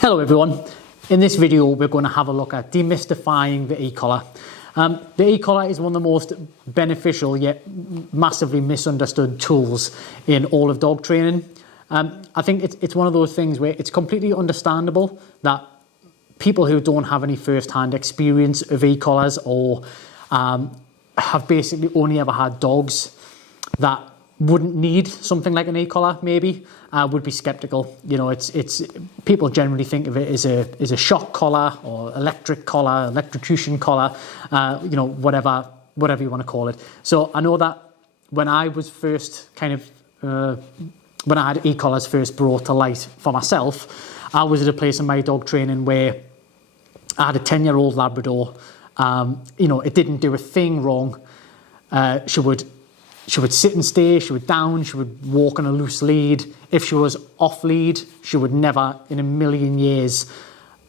Hello everyone, in this video we're going to have a look at demystifying the e-collar. The e-collar is one of the most beneficial yet massively misunderstood tools in all of dog training. I think it's one of those things where it's completely understandable that people who don't have any first-hand experience of e-collars or have basically only ever had dogs that wouldn't need something like an e-collar maybe, would be skeptical. You know, it's people generally think of it as a shock collar or electric collar, electrocution collar, you know, whatever you want to call it. So I know that when I was first when I had e-collars first brought to light for myself, I was at a place in my dog training where I had a 10-year-old Labrador. You know, it didn't do a thing wrong. She would sit and stay, she would down, she would walk on a loose lead. If she was off lead, she would never in a million years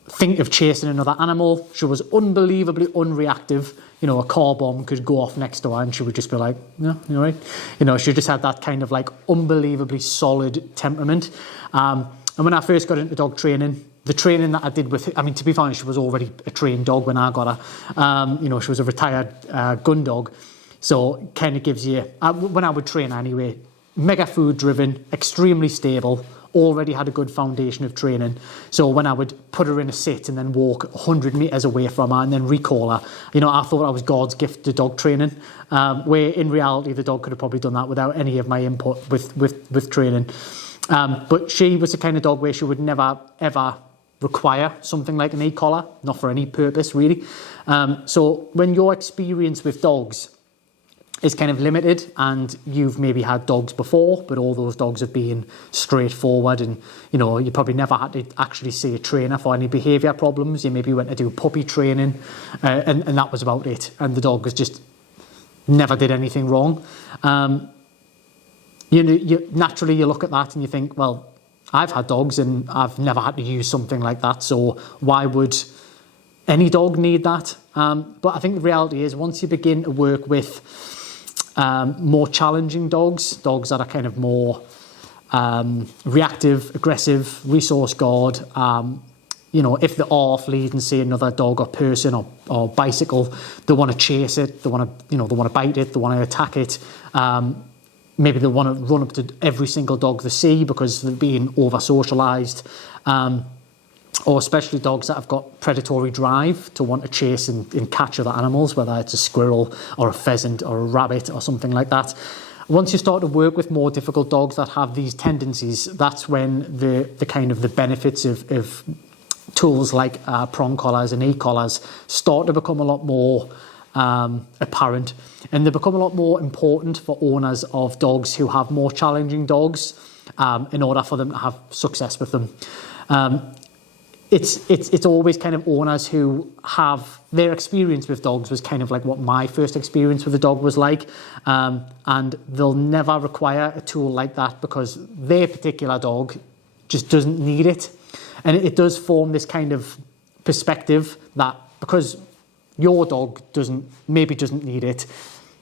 think of chasing another animal. She was unbelievably unreactive. You know, a car bomb could go off next to her and she would just be like, yeah, you're right. You know, she just had that kind of like unbelievably solid temperament. And when I first got into dog training, the training that I did with, I mean, to be honest, she was already a trained dog when I got her. You know, she was a retired gun dog. So it kind of gives you, when I would train anyway, mega food driven, extremely stable, already had a good foundation of training. So when I would put her in a sit and then walk 100 metres away from her and then recall her, you know, I thought I was God's gift to dog training, where in reality the dog could have probably done that without any of my input with training. But she was the kind of dog where she would never, ever require something like an e-collar, not for any purpose really. So when your experience with dogs is kind of limited and you've maybe had dogs before, but all those dogs have been straightforward and, you know, you probably never had to actually see a trainer for any behaviour problems. You maybe went to do puppy training and that was about it. And the dog was just never did anything wrong. You know, naturally you look at that and you think, well, I've had dogs and I've never had to use something like that. So why would any dog need that? But I think the reality is once you begin to work with more challenging dogs that are kind of more reactive, aggressive, resource guard, you know, if they're off lead and see another dog or person or bicycle, they want to chase it, they want to bite it, they want to attack it. Maybe they want to run up to every single dog they see because they're being over socialized. Or especially dogs that have got predatory drive to want to chase and catch other animals, whether it's a squirrel or a pheasant or a rabbit or something like that. Once you start to work with more difficult dogs that have these tendencies, that's when the kind of the benefits of tools like prong collars and e-collars start to become a lot more apparent, and they become a lot more important for owners of dogs who have more challenging dogs in order for them to have success with them. It's always kind of owners who have their experience with dogs was kind of like what my first experience with a dog was like, and they'll never require a tool like that because their particular dog just doesn't need it. And it does form this kind of perspective that because your dog doesn't need it,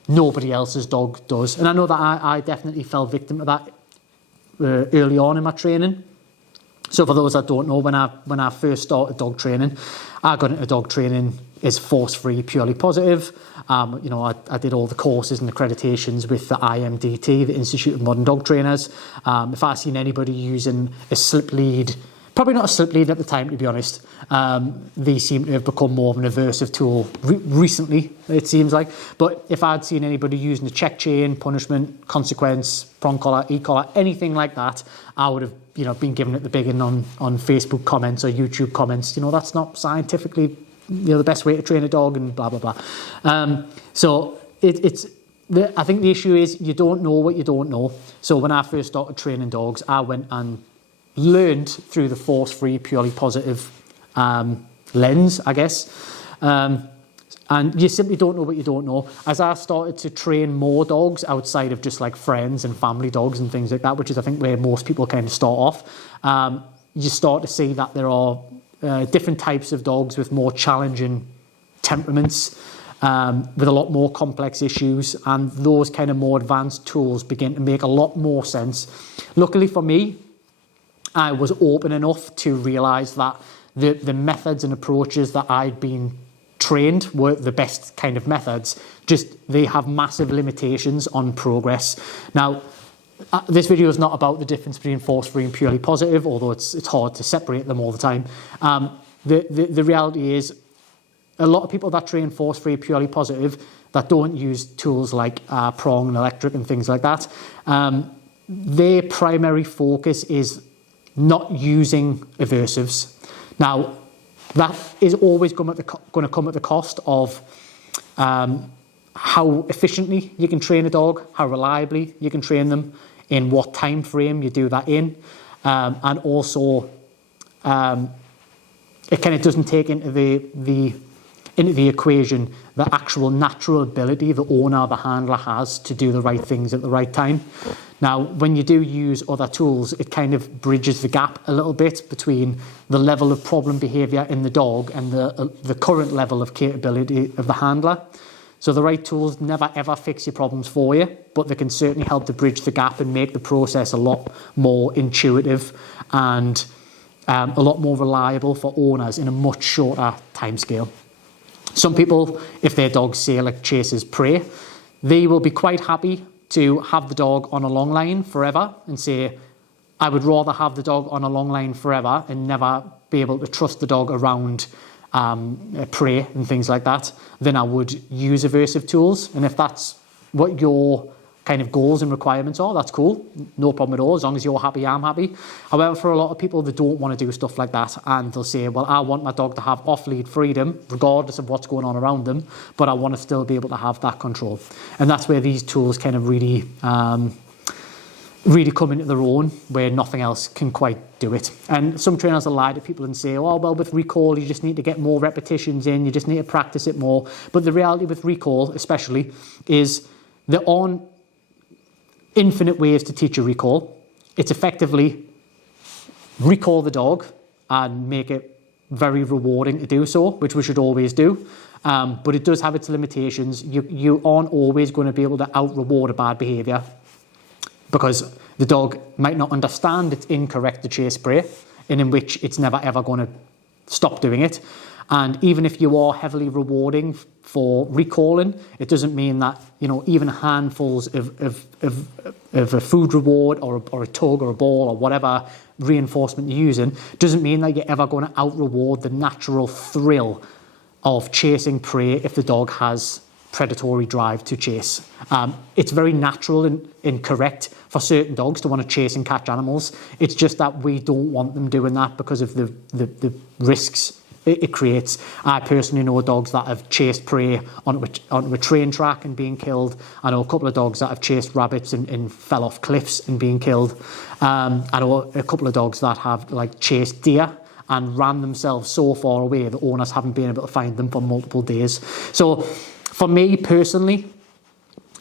nobody else's dog does. And I know that I definitely fell victim to that early on in my training. So for those that don't know, when I first started dog training, I got into dog training as force-free, purely positive. You know, I did all the courses and accreditations with the IMDT, the Institute of Modern Dog Trainers. If I seen anybody using a slip lead, probably not a slip lead at the time, to be honest. They seem to have become more of an aversive tool recently, it seems like. But if I'd seen anybody using a check chain, punishment, consequence, prong collar, e-collar, anything like that, I would have, you know, been given it the big one on Facebook comments or YouTube comments. You know, that's not scientifically, you know, the best way to train a dog and blah, blah, blah. So I think the issue is you don't know what you don't know. So when I first started training dogs, I went and learned through the force-free, purely positive lens, I guess. And you simply don't know what you don't know. As I started to train more dogs outside of just like friends and family dogs and things like that, which is I think where most people kind of start off, you start to see that there are different types of dogs with more challenging temperaments, with a lot more complex issues, and those kind of more advanced tools begin to make a lot more sense. Luckily for me, I was open enough to realise that the methods and approaches that I'd been trained were the best kind of methods, just they have massive limitations on progress. Now, this video is not about the difference between force-free and purely positive, although it's hard to separate them all the time. The reality is, a lot of people that train force-free purely positive, that don't use tools like prong and electric and things like that, their primary focus is not using aversives. Now, that is always going to come at the cost of how efficiently you can train a dog, how reliably you can train them, in what time frame you do that in, and also it kind of doesn't take into the equation the actual natural ability the owner, the handler has to do the right things at the right time. Now, when you do use other tools, it kind of bridges the gap a little bit between the level of problem behaviour in the dog and the current level of capability of the handler. So the right tools never ever fix your problems for you, but they can certainly help to bridge the gap and make the process a lot more intuitive and a lot more reliable for owners in a much shorter timescale. Some people, if their dog, say, like chases prey, they will be quite happy to have the dog on a long line forever and say, I would rather have the dog on a long line forever and never be able to trust the dog around prey and things like that than I would use aversive tools. And if that's what your kind of goals and requirements are, that's cool, no problem at all. As long as you're happy, I'm happy. However, for a lot of people, they don't want to do stuff like that, and they'll say, well, I want my dog to have off-lead freedom regardless of what's going on around them, but I want to still be able to have that control. And that's where these tools kind of really come into their own, where nothing else can quite do it. And some trainers will lie to people and say, oh, well, with recall, you just need to get more repetitions in, you just need to practice it more. But the reality with recall, especially, is there aren't infinite ways to teach a recall. It's effectively recall the dog and make it very rewarding to do so, which we should always do. But it does have its limitations. You aren't always going to be able to out-reward a bad behaviour, because the dog might not understand it's incorrect to chase prey, and in which it's never ever going to stop doing it. And even if you are heavily rewarding for recalling, it doesn't mean that, you know, even handfuls of a food reward or a tug or a ball or whatever reinforcement you're using doesn't mean that you're ever going to out-reward the natural thrill of chasing prey if the dog has predatory drive to chase. It's very natural and correct for certain dogs to want to chase and catch animals. It's just that we don't want them doing that because of the risks it creates. I personally know dogs that have chased prey onto a train track and being killed. I know a couple of dogs that have chased rabbits and fell off cliffs and being killed. I know a couple of dogs that have chased deer and ran themselves so far away the owners haven't been able to find them for multiple days. So for me personally,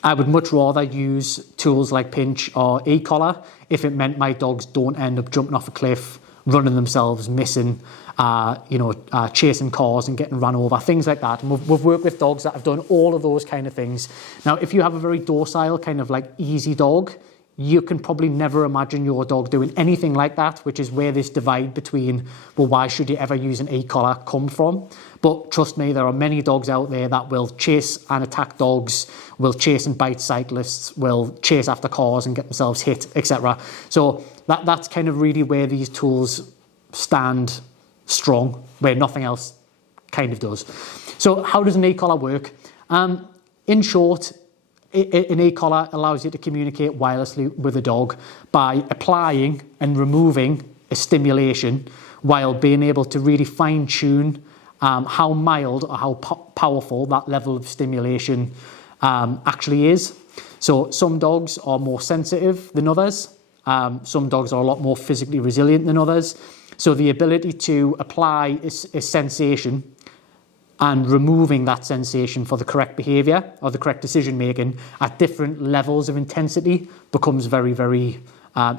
I would much rather use tools like pinch or e-collar if it meant my dogs don't end up jumping off a cliff, running themselves, missing, chasing cars and getting run over, things like that. And we've worked with dogs that have done all of those kind of things. Now, if you have a very docile, kind of easy dog, you can probably never imagine your dog doing anything like that, which is where this divide between, well, why should you ever use an e-collar come from? But trust me, there are many dogs out there that will chase and attack dogs, will chase and bite cyclists, will chase after cars and get themselves hit, etc. So that's kind of really where these tools stand strong, where nothing else kind of does. So how does an e-collar work? In short, an e-collar allows you to communicate wirelessly with a dog by applying and removing a stimulation while being able to really fine-tune how mild or how powerful that level of stimulation actually is. So some dogs are more sensitive than others. Some dogs are a lot more physically resilient than others. So the ability to apply a sensation and removing that sensation for the correct behaviour or the correct decision making at different levels of intensity becomes very, very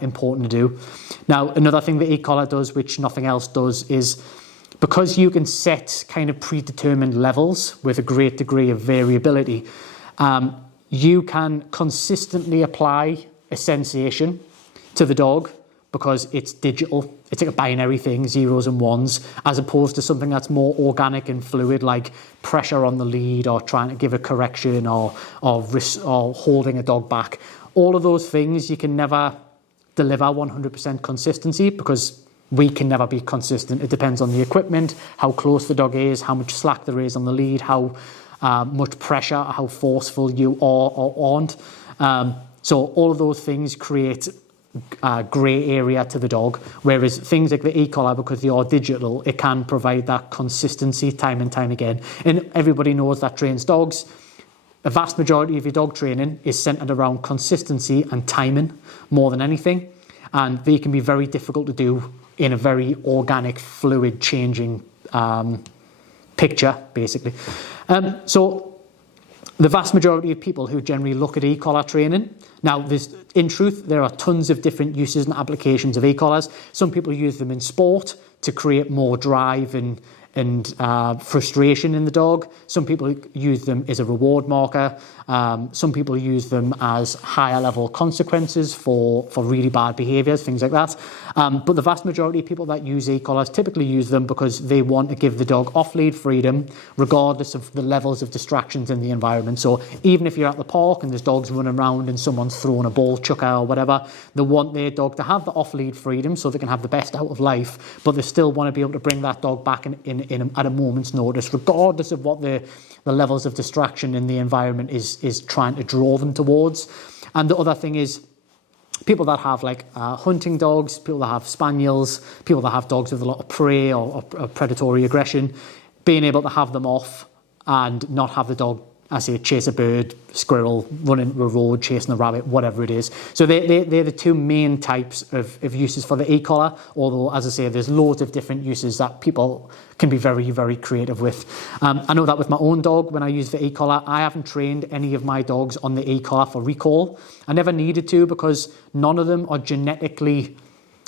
important to do. Now, another thing that e-collar does, which nothing else does, is because you can set kind of predetermined levels with a great degree of variability, you can consistently apply a sensation to the dog, because it's digital. It's like a binary thing, zeros and ones, as opposed to something that's more organic and fluid, like pressure on the lead or trying to give a correction or holding a dog back. All of those things you can never deliver 100% consistency because we can never be consistent. It depends on the equipment, how close the dog is, how much slack there is on the lead, how much pressure, how forceful you are or aren't. So all of those things create grey area to the dog, whereas things like the e-collar, because they are digital, it can provide that consistency time and time again. And everybody knows that trains dogs. A vast majority of your dog training is centered around consistency and timing more than anything, and they can be very difficult to do in a very organic, fluid, changing picture, basically. So the vast majority of people who generally look at e-collar training, now in truth, there are tons of different uses and applications of e-collars. Some people use them in sport to create more drive and frustration in the dog. Some people use them as a reward marker. Some people use them as higher level consequences for really bad behaviours, things like that. But the vast majority of people that use e-collars typically use them because they want to give the dog off-lead freedom regardless of the levels of distractions in the environment. So even if you're at the park and there's dogs running around and someone's throwing a ball chucker or whatever, they want their dog to have the off-lead freedom so they can have the best out of life, but they still want to be able to bring that dog back at a moment's notice, regardless of what the levels of distraction in the environment is trying to draw them towards. And the other thing is, people that have like hunting dogs, people that have spaniels, people that have dogs with a lot of prey or predatory aggression, being able to have them off and not have the dog, I say, chase a bird, squirrel, run into a road, chasing a rabbit, whatever it is. So they're the two main types of uses for the e-collar, although, as I say, there's loads of different uses that people can be very, very creative with. I know that with my own dog, when I use the e-collar, I haven't trained any of my dogs on the e-collar for recall. I never needed to because none of them are genetically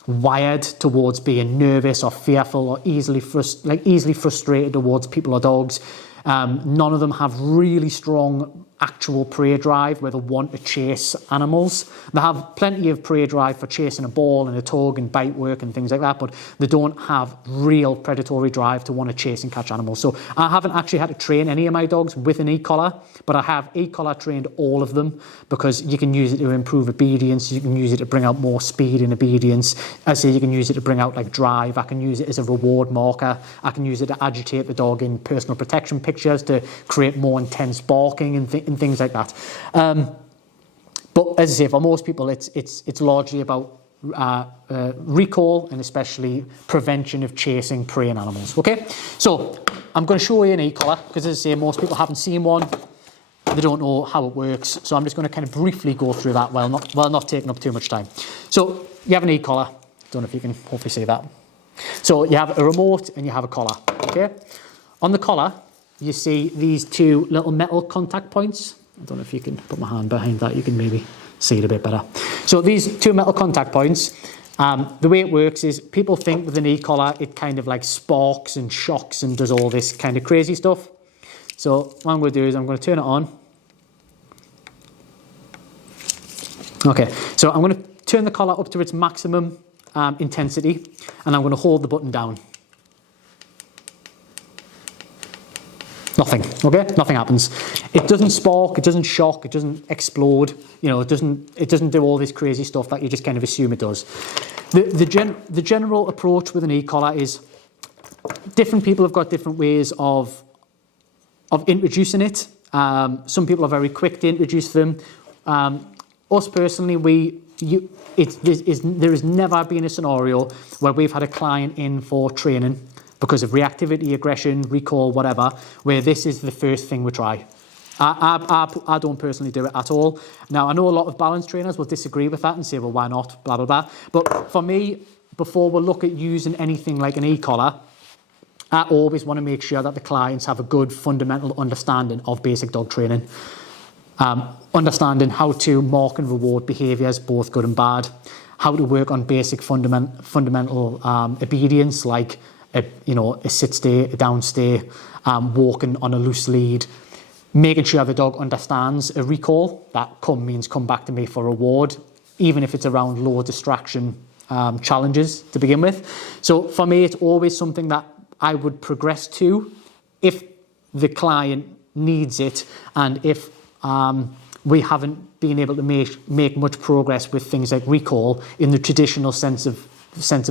wired towards being nervous or fearful or easily frustrated towards people or dogs. None of them have really strong actual prey drive where they want to chase animals. They have plenty of prey drive for chasing a ball and a tug and bite work and things like that, but they don't have real predatory drive to want to chase and catch animals. So I haven't actually had to train any of my dogs with an e-collar, but I have e-collar trained all of them because you can use it to improve obedience, you can use it to bring out more speed and obedience. I say you can use it to bring out like drive, I can use it as a reward marker, I can use it to agitate the dog in personal protection pictures to create more intense barking and things like that. But as I say, for most people, it's largely about recall and especially prevention of chasing prey and animals. Okay, so I'm going to show you an e-collar because, as I say, most people haven't seen one. They don't know how it works. So I'm just going to kind of briefly go through that while not taking up too much time. So you have an e-collar. Don't know if you can hopefully see that. So you have a remote and you have a collar. Okay, on the collar you see these two little metal contact points. I don't know if you can put my hand behind that, you can maybe see it a bit better. So these two metal contact points, the way it works is people think with an e-collar it kind of like sparks and shocks and does all this kind of crazy stuff. So what I'm going to do is I'm going to turn it on. Okay, so I'm going to turn the collar up to its maximum intensity and I'm going to hold the button down. Nothing, okay? Nothing happens. It doesn't spark, it doesn't shock, it doesn't explode, you know, it doesn't do all this crazy stuff that you just kind of assume it does. The general approach with an e-collar is different people have got different ways of introducing it. Some people are very quick to introduce them. Us personally, there has never been a scenario where we've had a client in for training because of reactivity, aggression, recall, whatever, where this is the first thing we try. I don't personally do it at all. Now, I know a lot of balance trainers will disagree with that and say, well, why not, blah, blah, blah. But for me, before we look at using anything like an e-collar, I always want to make sure that the clients have a good fundamental understanding of basic dog training. Understanding how to mark and reward behaviours, both good and bad, how to work on basic fundamental obedience, like a sit stay, a down stay, walking on a loose lead, making sure the dog understands a recall. That means come back to me for reward, even if it's around low distraction challenges to begin with. So for me, it's always something that I would progress to if the client needs it, and if we haven't been able to make much progress with things like recall in the traditional sense of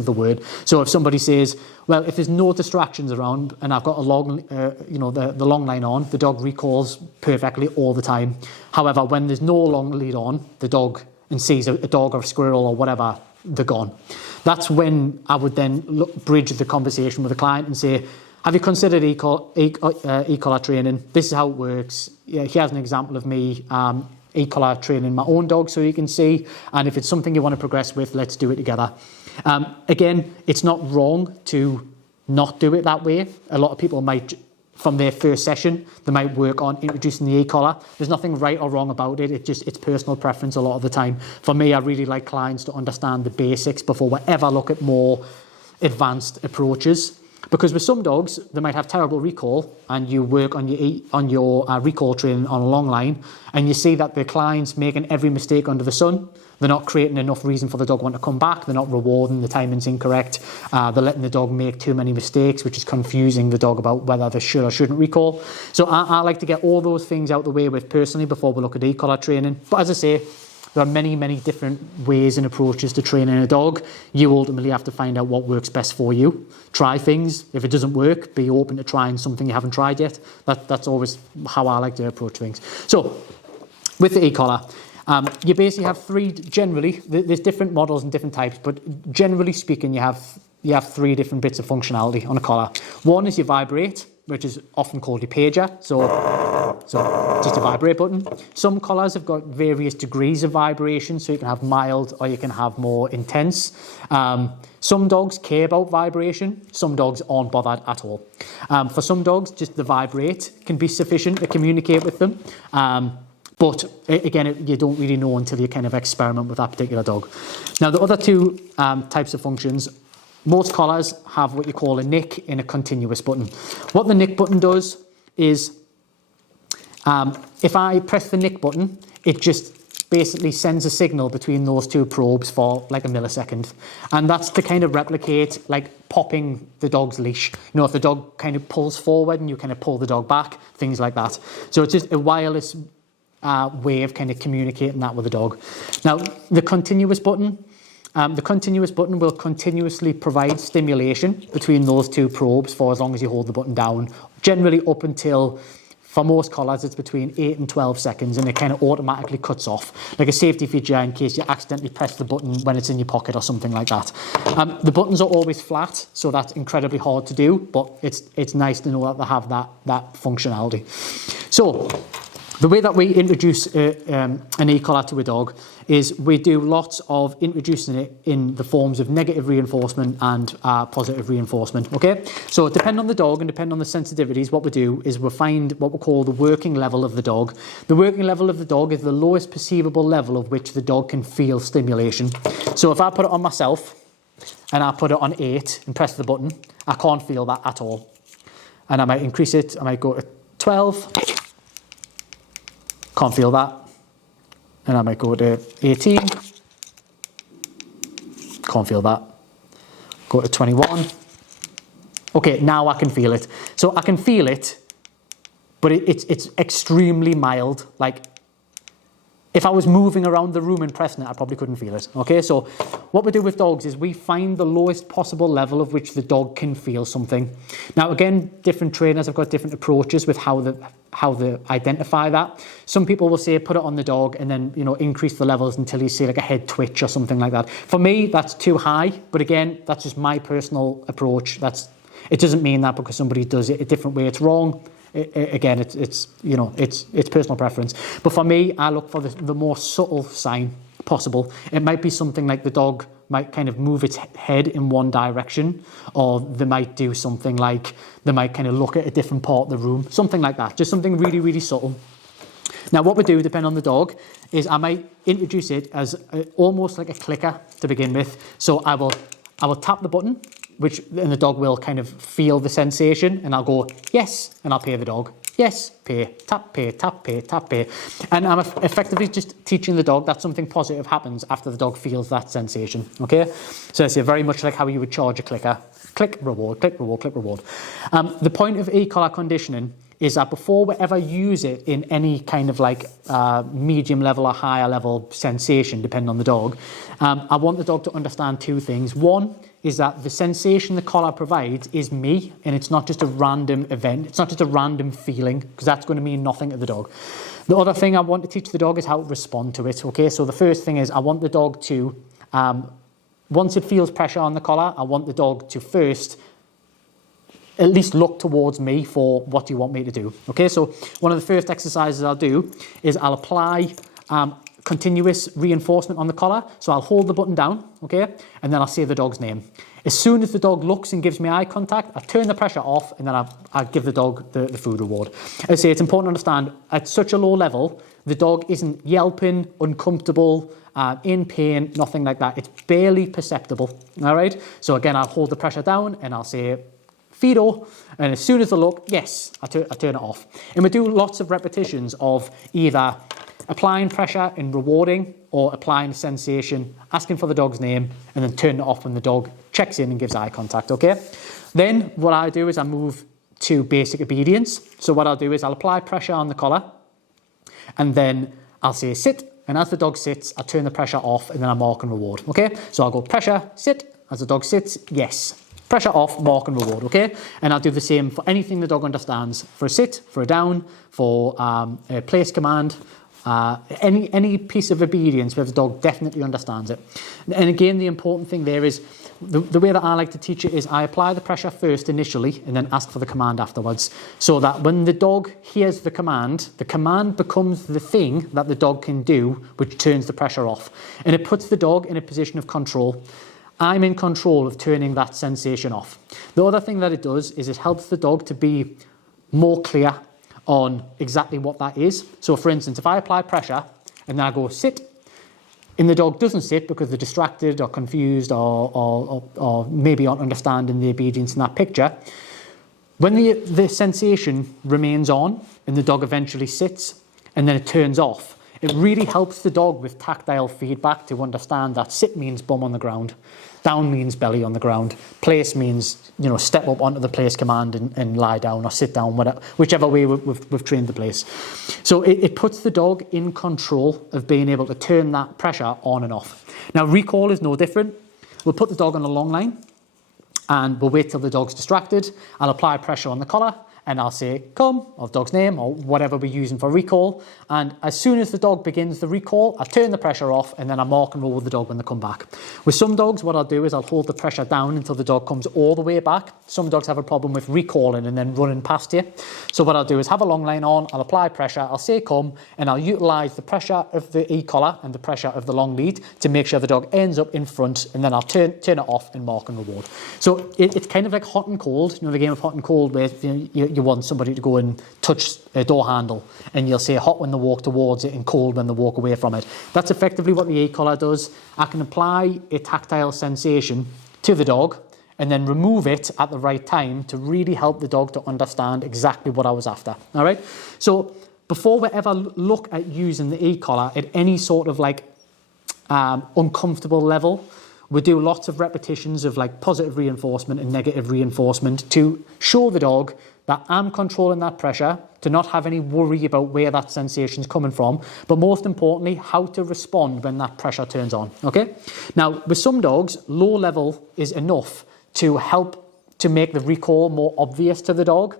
the word. So if somebody says, well, if there's no distractions around and I've got a long, the long line on, the dog recalls perfectly all the time. However, when there's no long lead on, the dog and sees a dog or a squirrel or whatever, they're gone. That's when I would then bridge the conversation with the client and say, have you considered e-collar training? This is how it works. Yeah, here's an example of me e-collar training my own dog so you can see. And if it's something you want to progress with, let's do it together. Again, it's not wrong to not do it that way. A lot of people might, from their first session, they might work on introducing the e-collar. There's nothing right or wrong about it. It's personal preference a lot of the time. For me, I really like clients to understand the basics before we ever look at more advanced approaches. Because with some dogs, they might have terrible recall, and you work on your recall training on a long line, and you see that the client's making every mistake under the sun. They're not creating enough reason for the dog want to come back. They're not rewarding. The timing's incorrect. They're letting the dog make too many mistakes, which is confusing the dog about whether they should or shouldn't recall. So I like to get all those things out the way with personally before we look at e-collar training. But as I say, there are many, many different ways and approaches to training a dog. You ultimately have to find out what works best for you. Try things. If it doesn't work, be open to trying something you haven't tried yet. That's always how I like to approach things. So with the e-collar, you basically have three, generally, there's different models and different types, but generally speaking, you have three different bits of functionality on a collar. One is your vibrate, which is often called your pager. So just a vibrate button. Some collars have got various degrees of vibration, so you can have mild or you can have more intense. Some dogs care about vibration. Some dogs aren't bothered at all. For some dogs, just the vibrate can be sufficient to communicate with them. But again, you don't really know until you kind of experiment with that particular dog. Now, the other two types of functions, most collars have what you call a nick and a continuous button. What the nick button does is, if I press the nick button, it just basically sends a signal between those two probes for like a millisecond. And that's to kind of replicate like popping the dog's leash. If the dog kind of pulls forward and you kind of pull the dog back, things like that. So it's just a wireless way of kind of communicating that with the dog. Now, the continuous button will continuously provide stimulation between those two probes for as long as you hold the button down, generally up until, for most collars, it's between 8 and 12 seconds, and it kind of automatically cuts off, like a safety feature in case you accidentally press the button when it's in your pocket or something like that. The buttons are always flat, so that's incredibly hard to do, but it's nice to know that they have that functionality. So the way that we introduce an e-collar to a dog is we do lots of introducing it in the forms of negative reinforcement and positive reinforcement, okay? So depending on the dog and depending on the sensitivities, what we do is we find what we call the working level of the dog. The working level of the dog is the lowest perceivable level of which the dog can feel stimulation. So if I put it on myself and I put it on 8 and press the button, I can't feel that at all. And I might increase it, I might go to 12, can't feel that. And I might go to 18. Can't feel that. Go to 21. Okay, now I can feel it. So I can feel it, but it's extremely mild. Like, if I was moving around the room and pressing it, I probably couldn't feel it. Okay, so what we do with dogs is we find the lowest possible level of which the dog can feel something. Now, again, different trainers have got different approaches with how they identify that. Some people will say put it on the dog and then increase the levels until you see like a head twitch or something like that. For me, that's too high, but again, that's just my personal approach. It doesn't mean that because somebody does it a different way, it's wrong. Again, it's personal preference. But for me, I look for the more subtle sign possible. It might be something like the dog might kind of move its head in one direction, or they might do something like they might kind of look at a different part of the room, something like that. Just something really, really subtle. Now, what we do, depending on the dog, is I might introduce it as almost like a clicker to begin with. So I will tap the button, and the dog will kind of feel the sensation, and I'll go, yes, and I'll pay the dog, Yes, pay, tap, pay, tap, pay, tap, pay. And I'm effectively just teaching the dog that something positive happens after the dog feels that sensation, okay? So it's very much like how you would charge a clicker. Click, reward, click, reward, click, reward. The point of e-collar conditioning is that before we ever use it in any kind of like medium level or higher level sensation, depending on the dog, I want the dog to understand two things. One is that the sensation the collar provides is me, and it's not just a random event. It's not just a random feeling, because that's going to mean nothing to the dog. The other thing I want to teach the dog is how to respond to it, okay? So the first thing is I want the dog to, once it feels pressure on the collar, I want the dog to first at least look towards me for what do you want me to do. Okay, so one of the first exercises I'll do is I'll apply continuous reinforcement on the collar. So I'll hold the button down, okay, and then I'll say the dog's name. As soon as the dog looks and gives me eye contact, I turn the pressure off, and then I give the dog the food reward. I say it's important to understand, at such a low level, the dog isn't yelping, uncomfortable, in pain, nothing like that. It's barely perceptible, all right? So again, I'll hold the pressure down, and I'll say, Fido, and as soon as they look, yes, I turn it off. And we do lots of repetitions of either applying pressure and rewarding, or applying a sensation, asking for the dog's name, and then turning it off when the dog checks in and gives eye contact, okay? Then what I do is I move to basic obedience. So what I'll do is I'll apply pressure on the collar, and then I'll say sit, and as the dog sits, I turn the pressure off, and then I mark and reward, okay? So I'll go pressure, sit, as the dog sits, yes. Pressure off, mark and reward, okay? And I'll do the same for anything the dog understands. For a sit, for a down, for a place command, any piece of obedience where the dog definitely understands it. And again, the important thing there is, the way that I like to teach it is I apply the pressure first initially and then ask for the command afterwards. So that when the dog hears the command becomes the thing that the dog can do, which turns the pressure off. And it puts the dog in a position of control. I'm in control of turning that sensation off. The other thing that it does is it helps the dog to be more clear on exactly what that is. So for instance, if I apply pressure and then I go sit, and the dog doesn't sit because they're distracted or confused or maybe aren't understanding the obedience in that picture, when the sensation remains on and the dog eventually sits and then it turns off, it really helps the dog with tactile feedback to understand that sit means bum on the ground, down means belly on the ground, place means, step up onto the place command and lie down or sit down, whatever, whichever way we've trained the place. So it puts the dog in control of being able to turn that pressure on and off. Now, recall is no different. We'll put the dog on a long line and we'll wait till the dog's distracted. I'll apply pressure on the collar, and I'll say come, or the dog's name, or whatever we're using for recall. And as soon as the dog begins the recall, I turn the pressure off, and then I mark and roll with the dog when they come back. With some dogs, what I'll do is I'll hold the pressure down until the dog comes all the way back. Some dogs have a problem with recalling and then running past you. So what I'll do is have a long line on, I'll apply pressure, I'll say come, and I'll utilise the pressure of the e-collar and the pressure of the long lead to make sure the dog ends up in front, and then I'll turn it off and mark and reward. So it's kind of like hot and cold, the game of hot and cold, where you want somebody to go and touch a door handle, and you'll say hot when they walk towards it and cold when they walk away from it. That's effectively what the e-collar does. I can apply a tactile sensation to the dog and then remove it at the right time to really help the dog to understand exactly what I was after. All right. So before we ever look at using the e-collar at any sort of uncomfortable level, we do lots of repetitions of positive reinforcement and negative reinforcement to show the dog that I'm controlling that pressure, to not have any worry about where that sensation's coming from, but most importantly, how to respond when that pressure turns on, okay? Now, with some dogs, low level is enough to help to make the recall more obvious to the dog.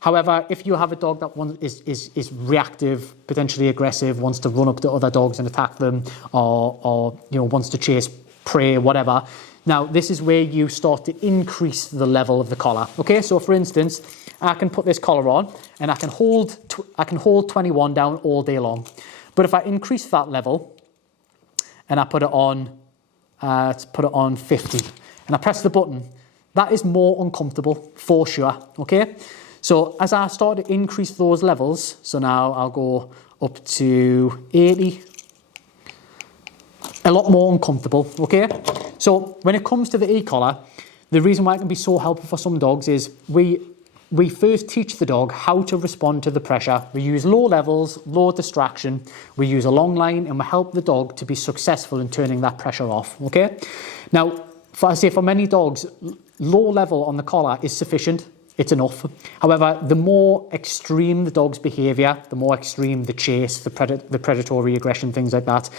However, if you have a dog that is reactive, potentially aggressive, wants to run up to other dogs and attack them, or wants to chase prey, whatever, now this is where you start to increase the level of the collar, okay? So for instance, I can put this collar on and I can hold 21 down all day long. But if I increase that level and I put it on, let's put it on 50, and I press the button, that is more uncomfortable for sure, okay? So as I start to increase those levels, so now I'll go up to 80, a lot more uncomfortable, okay? So when it comes to the e-collar, the reason why it can be so helpful for some dogs is we first teach the dog how to respond to the pressure. We use low levels, low distraction. We use a long line, and we help the dog to be successful in turning that pressure off. Okay. Now, for many dogs, low level on the collar is sufficient. It's enough. However, the more extreme the dog's behaviour, the more extreme the chase, the predatory aggression, things like that,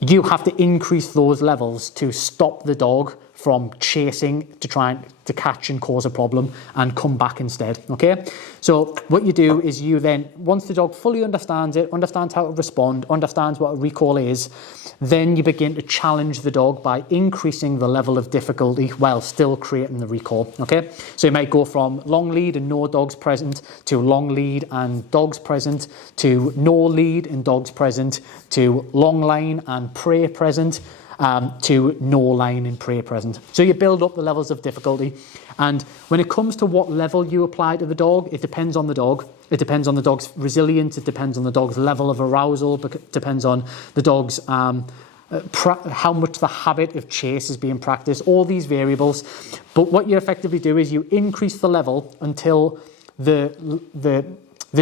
you have to increase those levels to stop the dog from chasing to try to catch and cause a problem and come back instead, okay? So what you do is you then, once the dog fully understands it, understands how to respond, understands what a recall is, then you begin to challenge the dog by increasing the level of difficulty while still creating the recall, okay? So you might go from long lead and no dogs present to long lead and dogs present to no lead and dogs present to long line and prey present, to no line and prey present. So you build up the levels of difficulty. And when it comes to what level you apply to the dog, it depends on the dog. It depends on the dog's resilience. It depends on the dog's level of arousal. It depends on the dog's how much the habit of chase is being practiced. All these variables. But what you effectively do is you increase the level until the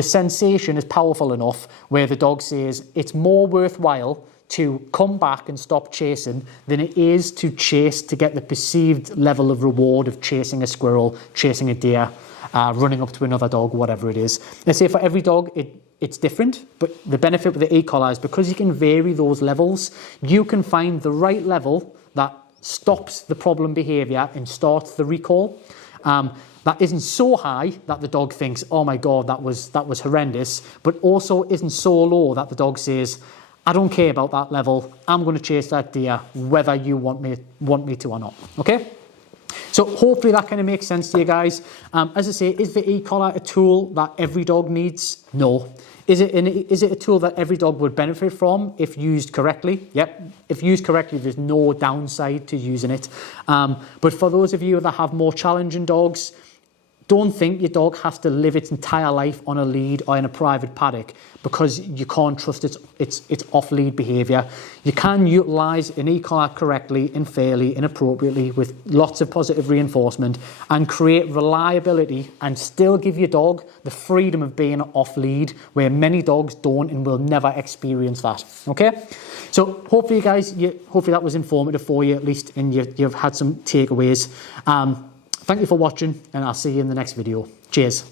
sensation is powerful enough where the dog says it's more worthwhile to come back and stop chasing than it is to chase to get the perceived level of reward of chasing a squirrel, chasing a deer, running up to another dog, whatever it is. Let's say for every dog, it's different, but the benefit with the e-collar is because you can vary those levels, you can find the right level that stops the problem behaviour and starts the recall. That isn't so high that the dog thinks, oh my God, that was horrendous, but also isn't so low that the dog says, I don't care about that level. I'm going to chase that deer whether you want me to or not. Okay? So hopefully that kind of makes sense to you guys. As I say, is the e-collar a tool that every dog needs? No. Is it a tool that every dog would benefit from if used correctly? Yep. If used correctly, there's no downside to using it. But for those of you that have more challenging dogs, don't think your dog has to live its entire life on a lead or in a private paddock because you can't trust its off-lead behaviour. You can utilise an e-collar correctly and fairly and appropriately with lots of positive reinforcement and create reliability and still give your dog the freedom of being off-lead where many dogs don't and will never experience that. Okay? So hopefully, guys, hopefully that was informative for you at least and you've had some takeaways. Thank you for watching and I'll see you in the next video. Cheers.